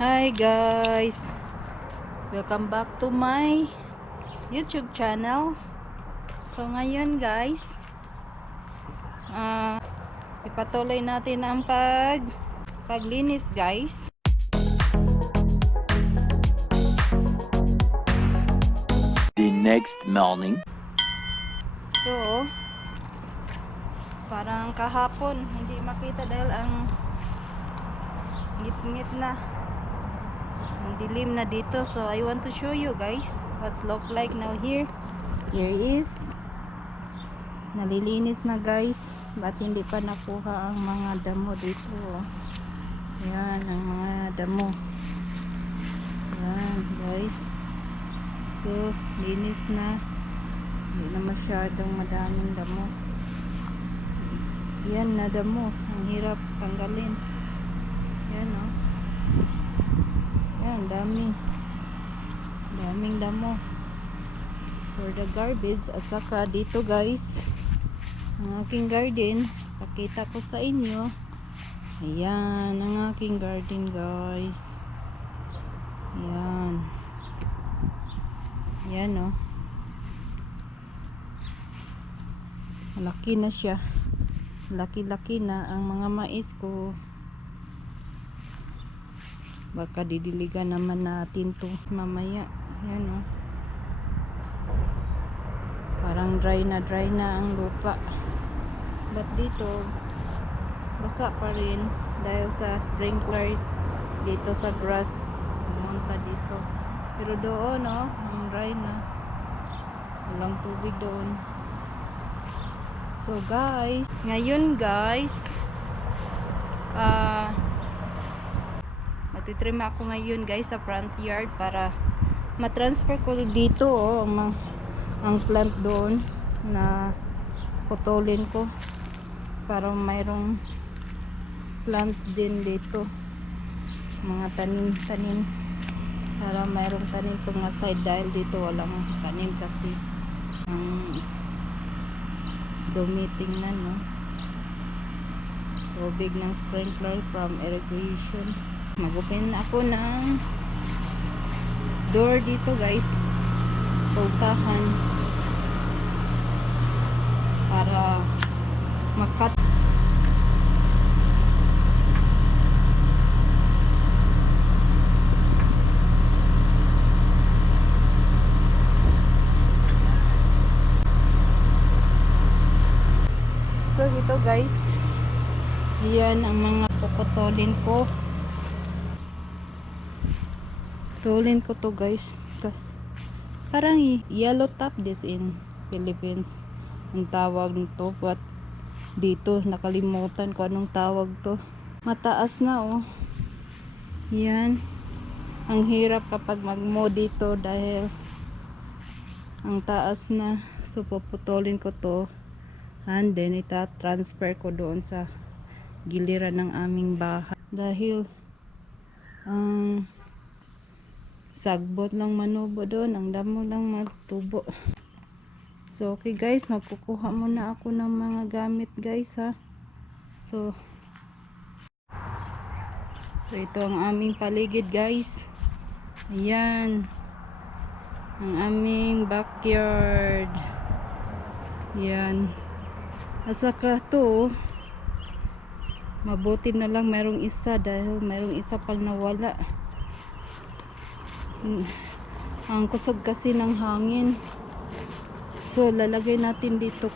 Hi guys, welcome back to my YouTube channel. So ngayon guys, ipatuloy natin ang paglinis guys. The next morning. So parang kahapon hindi makita dahil ang ngit-ngit na, ang dilim na dito. So I want to show you guys what's look like now here. Here is nalilinis na guys, ba't hindi pa nakuha ang mga damo dito. Yan ang mga damo. Yan guys, so linis na, hindi na masyadong madaming damo. Yan na damo, ang hirap tanggalin. Yan o, yan daming damo for the garbage. At saka dito guys, ang aking garden, pakita ko sa inyo. Ayan ang aking garden guys. Yan o, malaki na siya, laki-laki na ang mga mais ko. Baka didiligan naman natin to mamaya. Yan o, parang dry na ang lupa, but dito basa pa rin dahil sa sprinkler dito sa grass pumunta dito. Pero doon oh, ang dry na, walang tubig doon. So guys, ngayon guys, magtitrim ako ngayon guys sa front yard para matransfer ko dito oh, ang plant doon na putulin ko para mayroong plants din dito, mga tanim para mayroong tanim itong mga side, dahil dito walang tanim kasi dumiting na no, tubig ng sprinkler from irrigation. Mag-open ako ng door dito guys, pultahan para makat. So ito guys, yan ang mga puputulin ko. Tulin ko to guys. Parang yellow top this in Philippines ang tawag nito, but dito nakalimutan ko anong tawag to. Mataas na oh. Yan, ang hirap kapag magmo dito dahil ang taas na. So puputulin ko to and then ita-transfer ko doon sa giliran ng aming bahay dahil sagbot lang manubo doon, ang damo lang magtubo. So okay guys, magkukuha muna ako ng mga gamit guys ha. So ito ang aming paligid guys. Ayan ang aming backyard. Yan, at saka to mabuti na lang mayroong isa, dahil mayroong isa pang nawala. Ang kusog kasi ng hangin, so lalagay natin dito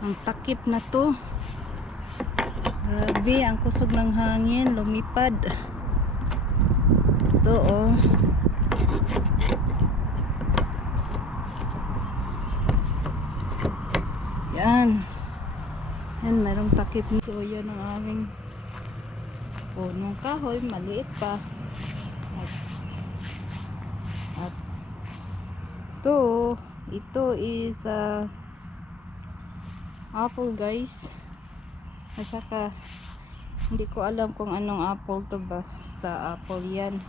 ang takip na to. Grabe ang kusog ng hangin, lumipad ito oh. Yan, mayroong takip. So yan ang aming punong kahoy, maliit pa. At ito is apple guys. At saka hindi ko alam kung anong apple to, basta apple yan.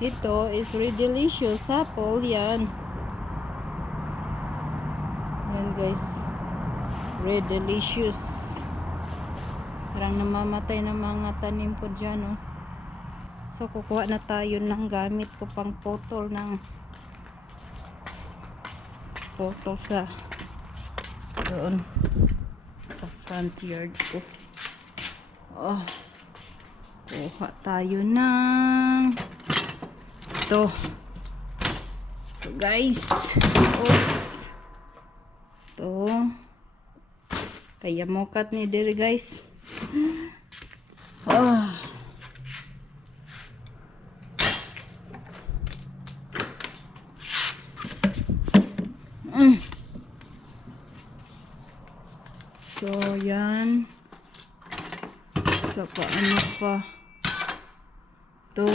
Ito is Redelicious apple yan. Yan guys, Redelicious. Parang namamatay na mga tanim ko dyan oh. So kukuha na tayo ng gamit ko pang putol sa doon sa front yard ko. Oh, kuha tayo ng ito guys. Oops. Ito kaya mokat ni diri guys. Oh. So, yan. So, paano pa? Ito.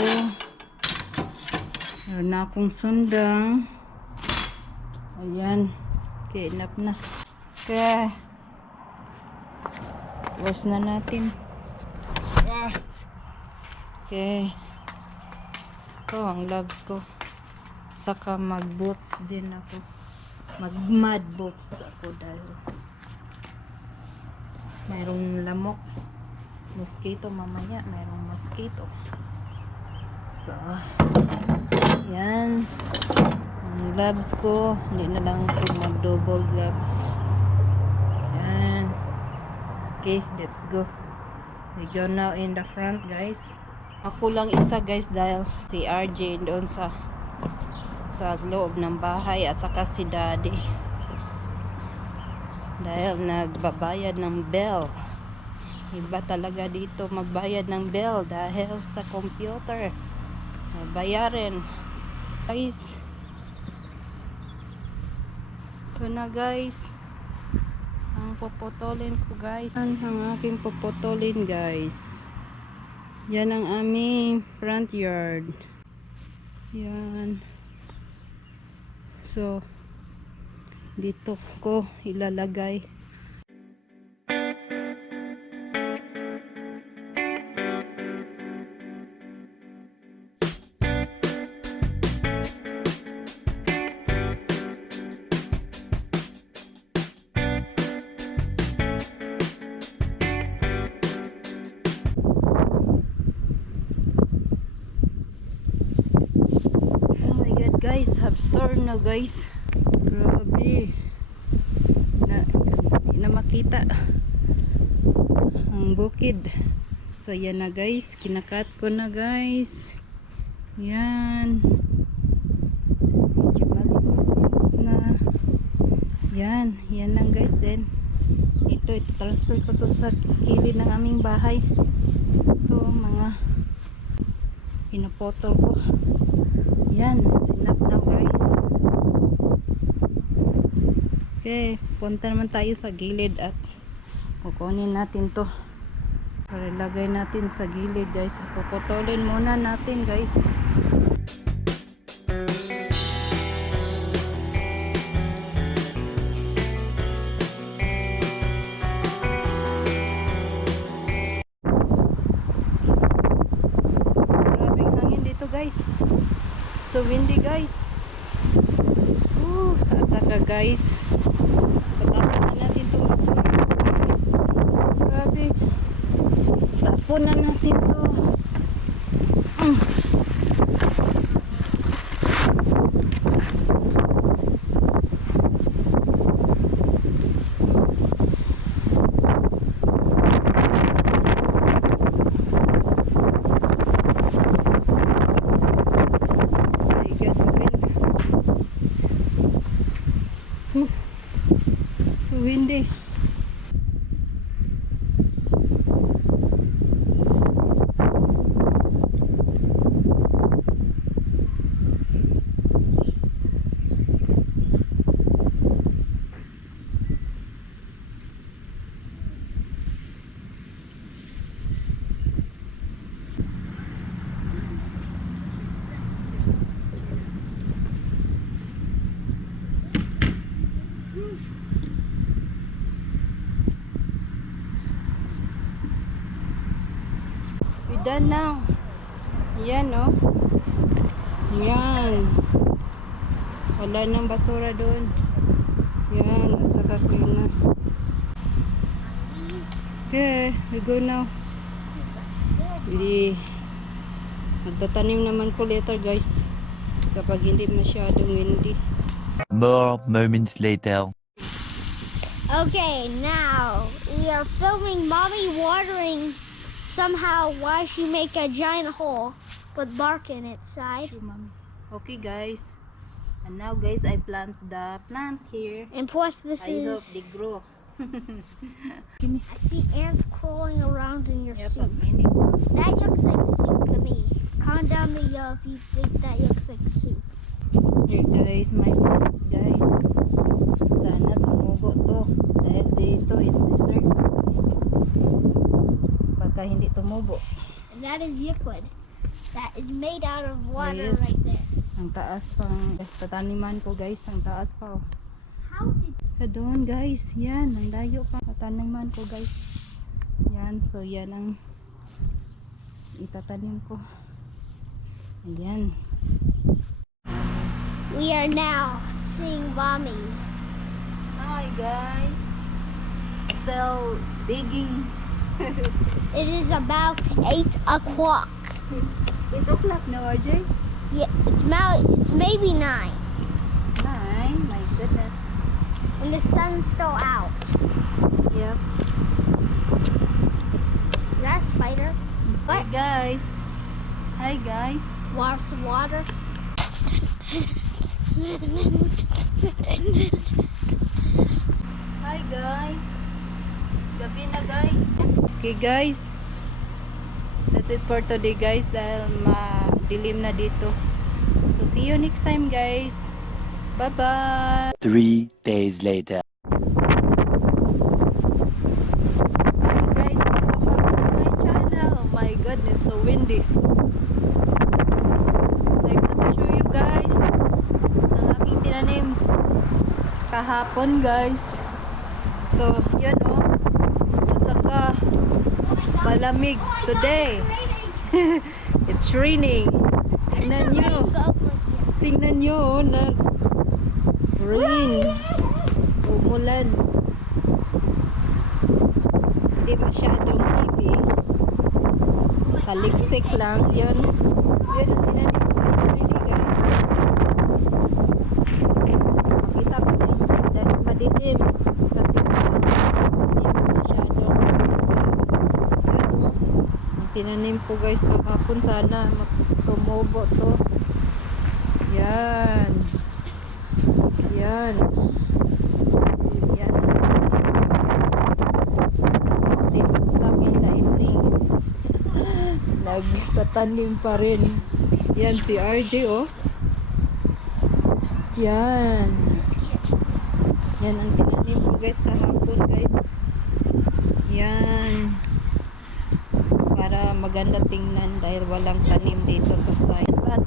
Meron na akong sundang. Ayan. Okay, enough na. Okay. Wash na natin. Okay. Ito ang gloves ko. Saka mag-boots din ako. Mag-mud boots ako dahil mayroong lamok, mosquito mamaya, mayroong mosquito. So yan ang gloves ko, hindi na lang ako mag double gloves. Yan. Okay, let's go. We go now in the front guys. Ako lang isa guys dahil si RJ doon sa loob ng bahay at saka si daddy dahil nagbabayad ng bell. Iba talaga dito magbayad ng bell dahil sa computer bayarin guys. Ito na guys ang puputulin ko guys. Ang aking puputulin guys. Yan ang aming front yard. Yan. So dito ko ilalagay. Oh my god guys, have storm na guys. Grabe na makita ang bukid. So yan na guys, kinakat ko na guys. Yan medyo malinis na. Yan lang guys. Then ito transfer ko to sa kilid ng aming bahay. Ito mga pinapotol ko. Yan, sinap na guys. Okay, punta naman tayo sa gilid at kukunin natin to para ilagay natin sa gilid guys. Puputulin muna natin guys. Grabing hangin dito guys. So windy guys. At saka guys, patapon na natin itong basura. Grabe, tapon na natin ito. So windy. We're done now. Yan, no? Yan. Wala nang basura doon. Yan. At saka clean na. Okay. We go now. Magtatanim naman ko later guys. Kapag hindi masyadong windy. More moments later. Okay, now we are filming mommy watering somehow why she make a giant hole with bark in its side. Sure, Mom. Okay guys. And now guys, I plant the plant here. And plus this I hope is they grow. I see ants crawling around in your Yep, soup. minute. That looks like soup to me. Comment down below if you think that looks like soup. Here guys, my plants guys. Sana tumubo to. Dahil dito is desert. Baka hindi tumubo. And that is liquid. That is made out of water Yes. right there. Ang taas pang tataniman ko guys. Ang taas pa. How did Sa doon guys. Yan. Ang layo pa. Tataniman ko guys. Yan. So yan ang itatanim ko. Ayan. we are now seeing mommy. Hi guys. Still digging. It is about 8 o'clock. 8 o'clock now, RJ. Yeah, it's maybe 9. 9. My goodness. And the sun's still out. Yep. That spider. Hi What? guys. Hi guys. Want some water? Hi guys. Gabi na guys. Okay guys. That's it for today guys dahil madilim na dito. So see you next time guys. Bye bye. 3 days later. Hi guys. Welcome back to my channel. Oh my goodness, so windy. I want to show you guys ang aking tinanim kahapon guys. So yun oh. At saka malamig today. It's raining. Tingnan nyo. Tingnan nyo oh, nag rain. Umulan. Hindi masyadong heavy. Kaliksik lang. Yun. Yun ang tinanim ko. Ready guys. Makita ko sa inyo dahil madilim. Kasi hindi masyadong ang tinanim ko guys kahapon sana tumubo to. Yan. Yan. Yan. Kami lainling. Nagtatanim pa rin. Yan si RJ oh. Yan. Yan ang tinanim ko guys kahapon guys. Yan. Para maganda tingnan dahil walang tanim dito sa side. But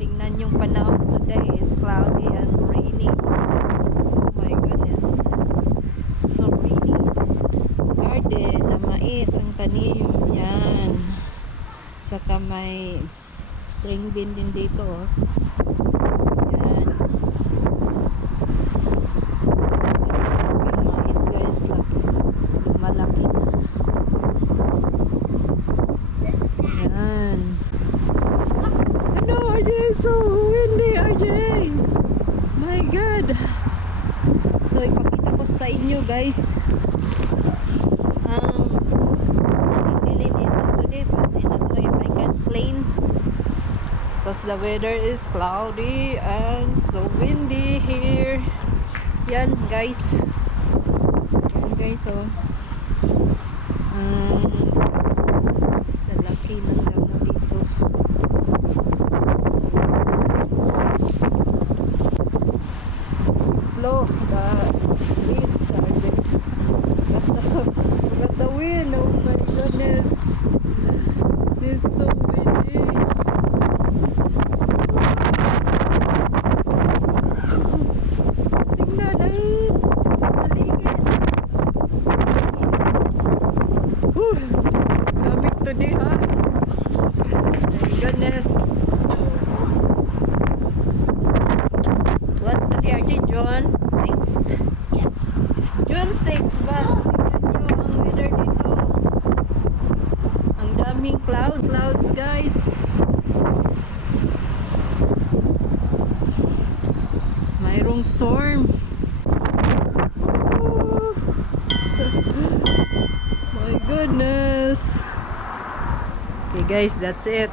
tingnan yung panahon today is cloudy and rainy. Oh my goodness. So rainy. Garden na mais ang tanim. Yan. Saka may string bean din dito oh. Yan. Yung mais guys laki. Lumalaki na. Yan. Ano, RJ? So windy, RJ. My God. So, ipakita ko sa inyo, guys. Nililinis today, but I don't know if I can clean. Because the weather is cloudy and so windy here. Yan, guys. Yan, guys, oh. Lalaki ng damo dito. Blow the winds are there. Got the wind, oh my goodness. It's so windy. Tingnan ang paligid. Lamig today ha. My goodness. What's the RJ June 6? Yes. June 6 ba? Tingnan nyo ang weather dito. Ang daming clouds guys. Mayroong storm. Woo! My goodness. Okay guys, that's it.